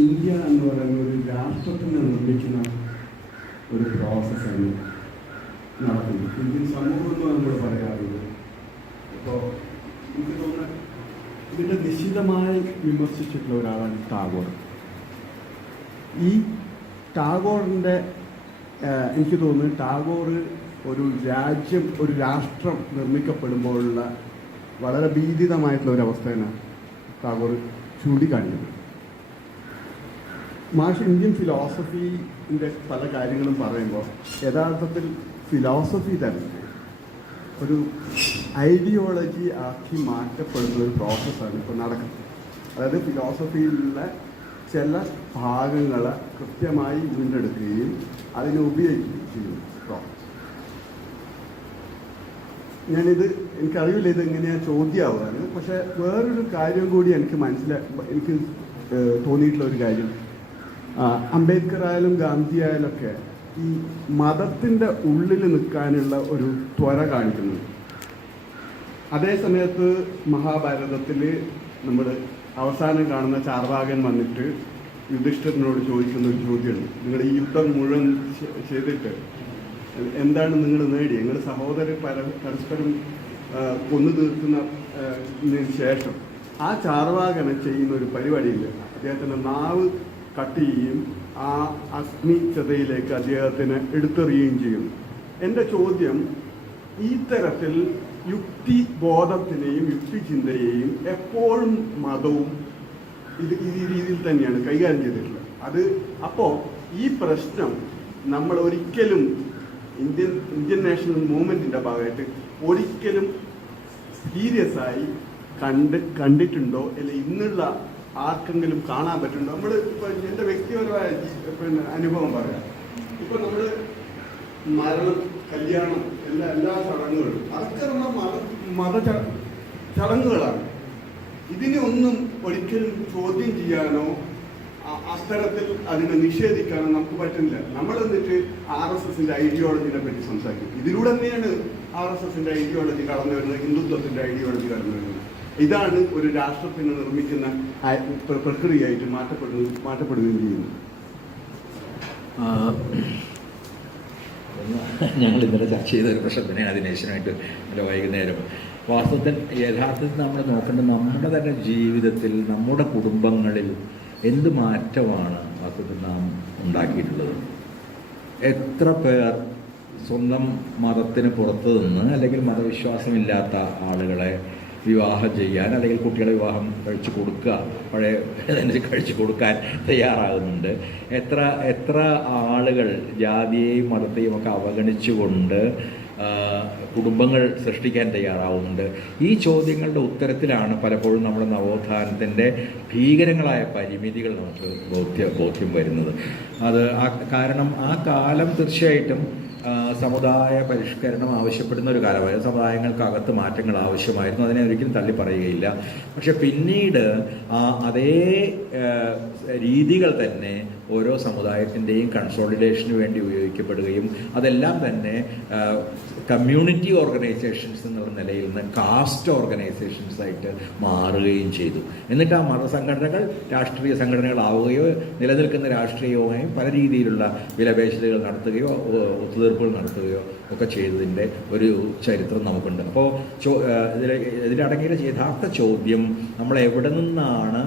India എന്ന് പറയുന്ന ഒരു രാഷ്ട്രത്തിനെ നിർമ്മിക്കുന്ന ഒരു പ്രോസസ്സാണ് നടക്കുന്നത്. ഇന്ത്യൻ സമൂഹം എന്ന് നമ്മൾ പറയാറുള്ളത്. അപ്പോൾ എനിക്ക് തോന്നുന്നത് ഇതിൻ്റെ നിശ്ചിതമായി വിമർശിച്ചിട്ടുള്ള ഒരാളാണ് ടാഗോർ. ഈ ടാഗോറിൻ്റെ എനിക്ക് തോന്നുന്നു ടാഗോർ ഒരു രാജ്യം, ഒരു രാഷ്ട്രം നിർമ്മിക്കപ്പെടുമ്പോഴുള്ള വളരെ ഭീതിതമായിട്ടുള്ള ഒരവസ്ഥയാണ് ടാഗോർ ചൂണ്ടിക്കാണിക്കുന്നത്. മാഷ് ഇന്ത്യൻ ഫിലോസഫീൻ്റെ പല കാര്യങ്ങളും പറയുമ്പോൾ യഥാർത്ഥത്തിൽ ഫിലോസഫി തന്നെ ഒരു ഐഡിയോളജി ആക്കി മാറ്റപ്പെടുന്ന ഒരു പ്രോസസ്സാണ് ഇപ്പോൾ നടക്കുന്നത്. അതായത് ഫിലോസഫിയിലുള്ള ചില ഭാഗങ്ങളെ കൃത്യമായി വീണ്ടെടുക്കുകയും അതിനെ ഉപയോഗിക്കുകയും ചെയ്യുന്നു പ്രോസസ്. ഞാനിത് എനിക്കറിയില്ല ഇതെങ്ങനെയാണ് ചോദ്യമാവുകയാണ്. പക്ഷേ വേറൊരു കാര്യം കൂടി എനിക്ക് തോന്നിയിട്ടുള്ള ഒരു കാര്യം, അംബേദ്കർ ആയാലും ഗാന്ധി ആയാലൊക്കെ ഈ മതത്തിൻ്റെ ഉള്ളിൽ നിൽക്കാനുള്ള ഒരു ത്വര കാണിക്കുന്നു. അതേ സമയത്ത് മഹാഭാരതത്തിൽ നമ്മൾ അവസാനം കാണുന്ന ചാർവാകൻ വന്നിട്ട് യുധിഷ്ഠിരനോട് ചോദിക്കുന്ന ഒരു ചോദ്യമാണ്, നിങ്ങൾ ഈ യുദ്ധം മുഴുവൻ ചെയ്തിട്ട് എന്താണ് നിങ്ങൾ നേടി? നിങ്ങൾ സഹോദരൻ പരസ്പരം കൊന്നു തീർക്കുന്നതിന് ശേഷം ആ ചാർവാകനെ ചെയ്യുന്ന ഒരു പരിപാടിയില്ല. അദ്ദേഹത്തിൻ്റെ നാവ് കട്ട് ചെയ്യുകയും ആ അഗ്നി ചതയിലേക്ക് അദ്ദേഹത്തിന് എടുത്തെറിയുകയും ചെയ്യുന്നു. എൻ്റെ ചോദ്യം, ഈ തരത്തിൽ യുക്തിബോധത്തിനെയും യുക്തിചിന്തയെയും എപ്പോഴും മതവും ഈ രീതിയിൽ തന്നെയാണ് കൈകാര്യം ചെയ്തിട്ടുള്ളത്. അപ്പോൾ ഈ പ്രശ്നം നമ്മൾ ഒരിക്കലും ഇന്ത്യൻ നാഷണൽ മൂവ്മെൻറ്റിൻ്റെ ഭാഗമായിട്ട് ഒരിക്കലും സീരിയസ് ആയി കണ്ടിട്ടുണ്ടോ, അല്ലെങ്കിൽ ഇന്നുള്ള ആർക്കെങ്കിലും കാണാൻ പറ്റുന്നുണ്ടോ? നമ്മൾ ഇപ്പോൾ എൻ്റെ വ്യക്തിപരമായ അനുഭവം പറയാം. ഇപ്പോൾ നമ്മൾ മരണം, കല്യാണം, എല്ലാ ചടങ്ങുകളും അതൊക്കെ നമ്മൾ മത ചടങ്ങുകളാണ്. ഇതിനെ ഒന്നും ഒരിക്കലും ചോദ്യം ചെയ്യാനോ അത്തരത്തിൽ അതിനെ നിഷേധിക്കാനോ നമുക്ക് പറ്റുന്നില്ല. നമ്മൾ എന്നിട്ട് RSSൻ്റെ ഐഡിയോളജിനെ പറ്റി സംസാരിക്കും. ഇതിലൂടെ തന്നെയാണ് RSSൻ്റെ ഐഡിയോളജി കടന്നു വരുന്നത്, ഹിന്ദുത്വത്തിൻ്റെ ഐഡിയോളജി കടന്നു വരുന്നത്. ഇതാണ് ഒരു രാഷ്ട്രത്തിന് നിർമ്മിക്കുന്ന പ്രക്രിയയായിട്ട് മാറ്റപ്പെടുകയും ചെയ്യുന്നത്. ഞങ്ങൾ ഇന്നലെ ചർച്ച ചെയ്ത ഒരു പ്രശ്നം തന്നെയാണ് ദിനേശനുമായിട്ട് ഇന്നലെ വൈകുന്നേരം. വാസ്തവത്തിൽ യഥാർത്ഥത്തിൽ നമ്മൾ നോക്കേണ്ടത് നമ്മുടെ തന്നെ ജീവിതത്തിൽ, നമ്മുടെ കുടുംബങ്ങളിൽ എന്ത് മാറ്റമാണ് വാസ്തവത്തിൽ നാം ഉണ്ടാക്കിയിട്ടുള്ളത്. എത്ര പേർ സ്വന്തം മതത്തിന് പുറത്തു നിന്ന് അല്ലെങ്കിൽ മതവിശ്വാസമില്ലാത്ത ആളുകളെ വിവാഹം ചെയ്യാൻ അല്ലെങ്കിൽ കുട്ടികളെ വിവാഹം കഴിച്ചു കൊടുക്കുക, പഴയ കഴിച്ചു കൊടുക്കാൻ തയ്യാറാകുന്നുണ്ട്. എത്ര ആളുകൾ ജാതിയെയും മതത്തെയും ഒക്കെ അവഗണിച്ചുകൊണ്ട് കുടുംബങ്ങൾ സൃഷ്ടിക്കാൻ തയ്യാറാവുന്നുണ്ട്. ഈ ചോദ്യങ്ങളുടെ ഉത്തരത്തിലാണ് പലപ്പോഴും നമ്മുടെ നവോത്ഥാനത്തിൻ്റെ ഭീകരങ്ങളായ പരിമിതികൾ നമുക്ക് ബോധ്യം വരുന്നത്. കാരണം ആ കാലം തീർച്ചയായിട്ടും സമുദായ പരിഷ്കരണം ആവശ്യപ്പെടുന്ന ഒരു കാലമായിരുന്നു. സമുദായങ്ങൾക്കകത്ത് മാറ്റങ്ങൾ ആവശ്യമായിരുന്നു, അതിനെ ഒരിക്കലും തള്ളി പറയുകയില്ല. പക്ഷെ പിന്നീട് അതേ രീതികൾ തന്നെ ഓരോ സമുദായത്തിൻ്റെയും കൺസോളിഡേഷന് വേണ്ടി ഉപയോഗിക്കപ്പെടുകയും അതെല്ലാം തന്നെ കമ്മ്യൂണിറ്റി ഓർഗനൈസേഷൻസ് എന്നുള്ള നിലയിൽ നിന്ന് കാസ്റ്റ് ഓർഗനൈസേഷൻസ് ആയിട്ട് മാറുകയും ചെയ്തു. എന്നിട്ട് ആ മതസംഘടനകൾ രാഷ്ട്രീയ സംഘടനകളാവുകയോ നിലനിൽക്കുന്ന രാഷ്ട്രീയവുമായും പല രീതിയിലുള്ള വിലപേശലുകൾ നടത്തുകയോ ഒത്തുതീർപ്പുകൾ നടത്തുകയോ ഒക്കെ ചെയ്തതിൻ്റെ ഒരു ചരിത്രം നമുക്കുണ്ട്. അപ്പോൾ ഇതിലടങ്ങിയ യഥാർത്ഥ ചോദ്യം, നമ്മൾ എവിടെ നിന്നാണ്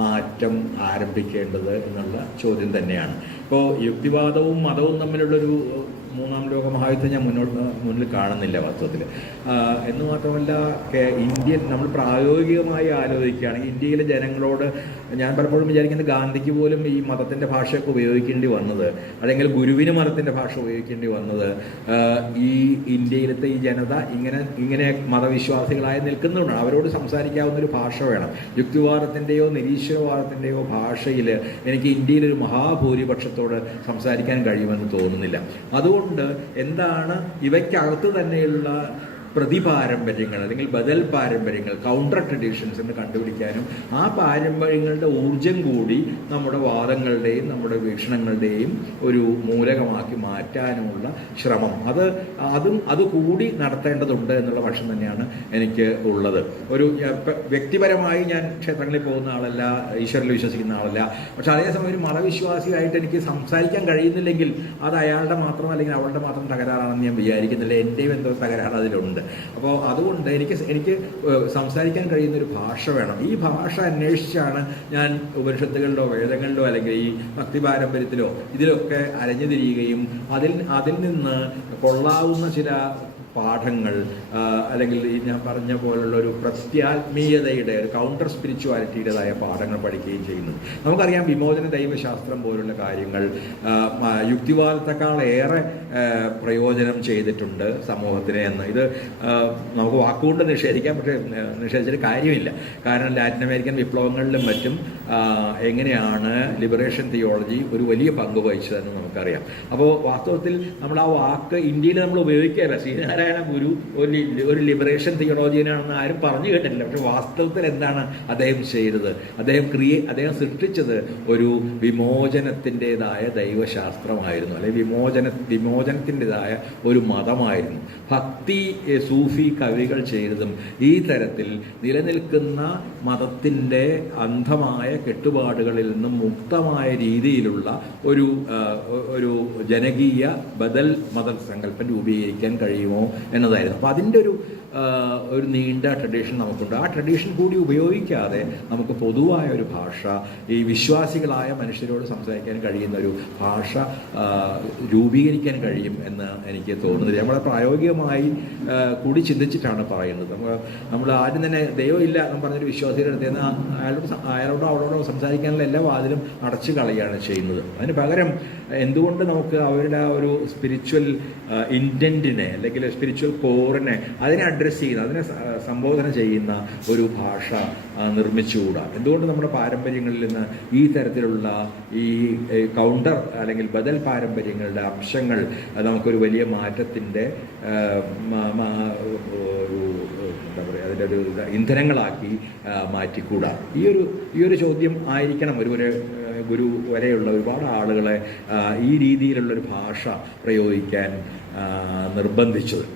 മാറ്റം ആരംഭിക്കേണ്ടത് എന്നുള്ള ചോദ്യം തന്നെയാണ്. ഇപ്പോൾ യുക്തിവാദവും മതവും തമ്മിലുള്ളൊരു മൂന്നാം ലോക മഹായുദ്ധം ഞാൻ മുന്നിൽ കാണുന്നില്ല വാസ്തവത്തിൽ. എന്ന് മാത്രമല്ല നമ്മൾ പ്രായോഗികമായി ആലോചിക്കുകയാണെങ്കിൽ ഇന്ത്യയിലെ ജനങ്ങളോട് ഞാൻ പലപ്പോഴും വിചാരിക്കുന്നത് ഗാന്ധിക്ക് പോലും ഈ മതത്തിൻ്റെ ഭാഷയൊക്കെ ഉപയോഗിക്കേണ്ടി വന്നത്, അല്ലെങ്കിൽ ഗുരുവിന് മതത്തിൻ്റെ ഭാഷ ഉപയോഗിക്കേണ്ടി വന്നത് ഈ ഇന്ത്യയിലത്തെ ഈ ജനത ഇങ്ങനെ മതവിശ്വാസികളായി നിൽക്കുന്നതുകൊണ്ടാണ്. അവരോട് സംസാരിക്കാവുന്നൊരു ഭാഷ വേണം. യുക്തിവാദത്തിൻ്റെയോ നിരീശ്വരവാദത്തിൻ്റെയോ ഭാഷയിൽ എനിക്ക് ഇന്ത്യയിലൊരു മഹാഭൂരിപക്ഷത്തോട് സംസാരിക്കാൻ കഴിയുമെന്ന് തോന്നുന്നില്ല. അതുകൊണ്ട് എന്താണ് ഇവയ്ക്കകത്ത് തന്നെയുള്ള പ്രതിപാരമ്പര്യങ്ങൾ അല്ലെങ്കിൽ ബദൽ പാരമ്പര്യങ്ങൾ, കൗണ്ടർ ട്രഡീഷൻസ് എന്ന് കണ്ടുപിടിക്കാനും ആ പാരമ്പര്യങ്ങളുടെ ഊർജം കൂടി നമ്മുടെ വാദങ്ങളുടെയും നമ്മുടെ വീക്ഷണങ്ങളുടെയും ഒരു മൂലകമാക്കി മാറ്റാനുമുള്ള ശ്രമം അത് കൂടി നടത്തേണ്ടതുണ്ട് എന്നുള്ള പക്ഷം തന്നെയാണ് എനിക്ക് ഉള്ളത്. ഒരു വ്യക്തിപരമായി ഞാൻ ക്ഷേത്രങ്ങളിൽ പോകുന്ന ആളല്ല, ഈശ്വരനിൽ വിശ്വസിക്കുന്ന ആളല്ല. പക്ഷെ അതേസമയം ഒരു മതവിശ്വാസിയായിട്ട് എനിക്ക് സംസാരിക്കാൻ കഴിയുന്നില്ലെങ്കിൽ അത് അയാളുടെ മാത്രം അല്ലെങ്കിൽ അവളുടെ മാത്രം തകരാറാണെന്ന് ഞാൻ വിചാരിക്കുന്നില്ല. എൻ്റെയും എന്തോ തകരാറ് അതിലുണ്ട്. അപ്പോൾ അതുകൊണ്ട് എനിക്ക് സംസാരിക്കാൻ കഴിയുന്ന ഒരു ഭാഷ വേണം. ഈ ഭാഷ അന്വേഷിച്ചാണ് ഞാൻ ഉപനിഷത്തുകളിലോ വേദങ്ങളിലോ അല്ലെങ്കിൽ ഈ ഭക്തി പാരമ്പര്യത്തിലോ ഇതിലൊക്കെ അലഞ്ഞു തിരിയുകയും അതിൽ നിന്ന് കൊള്ളാവുന്ന ചില പാഠങ്ങൾ അല്ലെങ്കിൽ ഞാൻ പറഞ്ഞ പോലുള്ള ഒരു പ്രത്യാത്മീയതയുടെ ഒരു കൗണ്ടർ സ്പിരിച്വാലിറ്റിയുടേതായ പാഠങ്ങൾ പഠിക്കുകയും ചെയ്യുന്നത്. നമുക്കറിയാം വിമോചന ദൈവശാസ്ത്രം പോലുള്ള കാര്യങ്ങൾ യുക്തിവാദത്തെക്കാളേറെ പ്രയോജനം ചെയ്തിട്ടുണ്ട് സമൂഹത്തിനെ എന്ന്. ഇത് നമുക്ക് വാക്കുകൊണ്ട് നിഷേധിക്കാം, പക്ഷേ നിഷേധിച്ചിട്ട് കാര്യമില്ല. കാരണം ലാറ്റിൻ അമേരിക്കൻ വിപ്ലവങ്ങളിലും മറ്റും എങ്ങനെയാണ് ലിബറേഷൻ തിയോളജി ഒരു വലിയ പങ്ക് വഹിച്ചതെന്ന് നമുക്കറിയാം. അപ്പോൾ വാസ്തവത്തിൽ നമ്മൾ ആ വാക്ക് ഇന്ത്യയിൽ നമ്മൾ ഉപയോഗിക്കുകയല്ല. ശ്രീനാരായണ ഗുരു ഒരു ലിബറേഷൻ തിയോളജിയനാണെന്ന് ആരും പറഞ്ഞു കേട്ടിട്ടില്ല. പക്ഷെ വാസ്തവത്തിൽ എന്താണ് അദ്ദേഹം ചെയ്തത്? അദ്ദേഹം സൃഷ്ടിച്ചത് ഒരു വിമോചനത്തിൻ്റെതായ ദൈവശാസ്ത്രമായിരുന്നു, അല്ലെങ്കിൽ വിമോചനത്തിൻ്റെതായ ഒരു മതമായിരുന്നു. ഭക്തി സൂഫി കവികൾ ചെയ്തതും ഈ തരത്തിൽ നിലനിൽക്കുന്ന മതത്തിൻ്റെ അന്ധമായ കെട്ടുപാടുകളിൽ നിന്നും മുക്തമായ രീതിയിലുള്ള ഒരു ജനകീയ ബദൽ മതസങ്കല്പം രൂപീകരിക്കാൻ കഴിയുമോ എന്നതായിരുന്നു. അപ്പോൾ അതിൻ്റെ ഒരു നീണ്ട ട്രഡീഷൻ നമുക്കുണ്ട്. ആ ട്രഡീഷൻ കൂടി ഉപയോഗിക്കാതെ നമുക്ക് പൊതുവായ ഒരു ഭാഷ, ഈ വിശ്വാസികളായ മനുഷ്യരോട് സംസാരിക്കാൻ കഴിയുന്ന ഒരു ഭാഷ രൂപീകരിക്കാൻ കഴിയും എന്ന് എനിക്ക് തോന്നുന്നത്. നമ്മളെ പ്രായോഗികമായി കൂടി ചിന്തിച്ചിട്ടാണ് പറയുന്നത്. നമ്മൾ ആരും തന്നെ ദൈവമില്ല എന്ന് പറഞ്ഞൊരു വിശ്വാസിയുടെ അടുത്ത് നിന്ന് അയാളോടോ അവളോടോ സംസാരിക്കാനുള്ള എല്ലാ വാതിലും അടച്ചു കളയാണ് ചെയ്യുന്നത്. അതിന് പകരം എന്തുകൊണ്ട് നമുക്ക് അവരുടെ ആ ഒരു സ്പിരിച്വൽ ഇൻറ്റൻറ്റിനെ അല്ലെങ്കിൽ സ്പിരിച്വൽ കോറിനെ അതിനെ അഡ്രസ്സ് ചെയ്യുന്ന, അതിനെ സംബോധന ചെയ്യുന്ന ഒരു ഭാഷ നിർമ്മിച്ചുകൂടാ? എന്തുകൊണ്ട് നമ്മുടെ പാരമ്പര്യങ്ങളിൽ നിന്ന് ഈ തരത്തിലുള്ള ഈ കൗണ്ടർ അല്ലെങ്കിൽ ബദൽ പാരമ്പര്യങ്ങളുടെ അംശങ്ങൾ നമുക്കൊരു വലിയ മാറ്റത്തിൻ്റെ എന്താ പറയുക, അതിൻ്റെ ഒരു ഇന്ധനങ്ങളാക്കി മാറ്റിക്കൂടാ? ഈ ഒരു ചോദ്യം ആയിരിക്കണം ഒരു ഗുരു വരെയുള്ള ഒരുപാട് ആളുകളെ ഈ രീതിയിലുള്ളൊരു ഭാഷ പ്രയോഗിക്കാൻ നിർബന്ധിച്ചത്.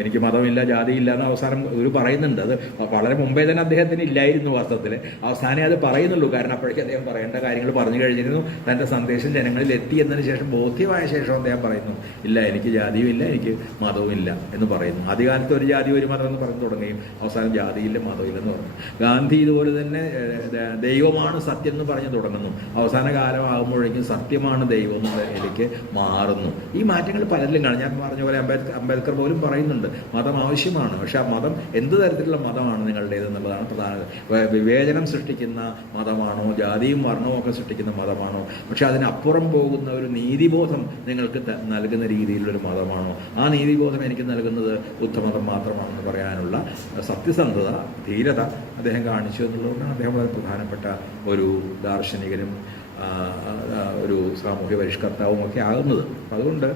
എനിക്ക് മതമില്ല, ജാതിയില്ല എന്ന് അവസാനം ഒരു പറയുന്നുണ്ട്. അത് വളരെ മുമ്പേ തന്നെ അദ്ദേഹത്തിന് ഇല്ലായിരുന്നു വാസ്തവത്തിൽ. അവസാനം അത് പറയുന്നുള്ളൂ. കാരണം അപ്പോഴേക്കും അദ്ദേഹം പറയേണ്ട കാര്യങ്ങൾ പറഞ്ഞു കഴിഞ്ഞിരുന്നു. തൻ്റെ സന്ദേശം ജനങ്ങളിൽ എത്തി എന്നതിന് ശേഷം, ബോധ്യമായ ശേഷം അദ്ദേഹം പറയുന്നു, ഇല്ല, എനിക്ക് ജാതിയുമില്ല, എനിക്ക് മതവുമില്ല എന്ന് പറയുന്നു. ആദ്യകാലത്ത് ഒരു ജാതി ഒരു മതം എന്ന് പറഞ്ഞു തുടങ്ങുകയും അവസാനം ജാതിയില്ല മതമില്ലെന്ന് പറഞ്ഞു. ഗാന്ധി ഇതുപോലെ തന്നെ ദൈവമാണ് സത്യം എന്ന് പറഞ്ഞു തുടങ്ങുന്നു. അവസാന കാലമാകുമ്പോഴേക്കും സത്യമാണ് ദൈവം എന്നതിലേക്ക് മാറുന്നു. ഈ മാറ്റങ്ങൾ പലരിലും കാണും. ഞാൻ പറഞ്ഞ പോലെ അംബേദ്കർ പോലും പറയുന്നുണ്ട് മതം ആവശ്യമാണ്. പക്ഷെ ആ മതം എന്ത് തരത്തിലുള്ള മതമാണ് നിങ്ങളുടേത് എന്നുള്ളതാണ് പ്രധാനത. വിവേചനം സൃഷ്ടിക്കുന്ന മതമാണോ, ജാതിയും വർണ്ണവും ഒക്കെ സൃഷ്ടിക്കുന്ന മതമാണോ, പക്ഷെ അതിനപ്പുറം പോകുന്ന ഒരു നീതിബോധം നിങ്ങൾക്ക് നൽകുന്ന രീതിയിലുള്ളൊരു മതമാണോ? ആ നീതിബോധം എനിക്ക് നൽകുന്നത് ബുദ്ധമതം മാത്രമാണെന്ന് പറയാനുള്ള സത്യസന്ധത, ധീരത അദ്ദേഹം കാണിച്ചു എന്നുള്ളതുകൊണ്ടാണ് അദ്ദേഹം വളരെ പ്രധാനപ്പെട്ട ഒരു ദാർശനികനും ഒരു സാമൂഹ്യ പരിഷ്കർത്താവും ഒക്കെ ആകുന്നത്. അതുകൊണ്ട്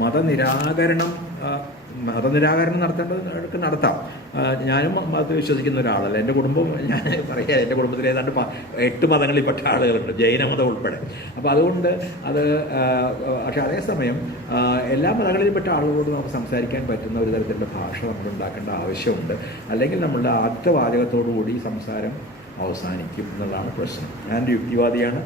മതനിരാകരണം നടത്താം. ഞാനും മതത്തിൽ വിശ്വസിക്കുന്ന ഒരാളല്ല. എൻ്റെ കുടുംബം, ഞാൻ പറയാം, എൻ്റെ കുടുംബത്തിൽ ഏതാണ്ട് 8 മതങ്ങളിൽപ്പെട്ട ആളുകളുണ്ട്, ജൈനമതം ഉൾപ്പെടെ. അപ്പോൾ അതുകൊണ്ട് പക്ഷെ അതേസമയം എല്ലാ മതങ്ങളിൽപ്പെട്ട ആളുകളോട് നമുക്ക് സംസാരിക്കാൻ പറ്റുന്ന ഒരു തരത്തിലുള്ള ഭാഷ നമ്മൾ ഉണ്ടാക്കേണ്ട ആവശ്യമുണ്ട്. അല്ലെങ്കിൽ നമ്മളുടെ ആത്മവാചകത്തോടു കൂടി സംസാരം അവസാനിക്കും എന്നുള്ളതാണ് പ്രശ്നം. ഞാൻ യുക്തിവാദിയാണ്.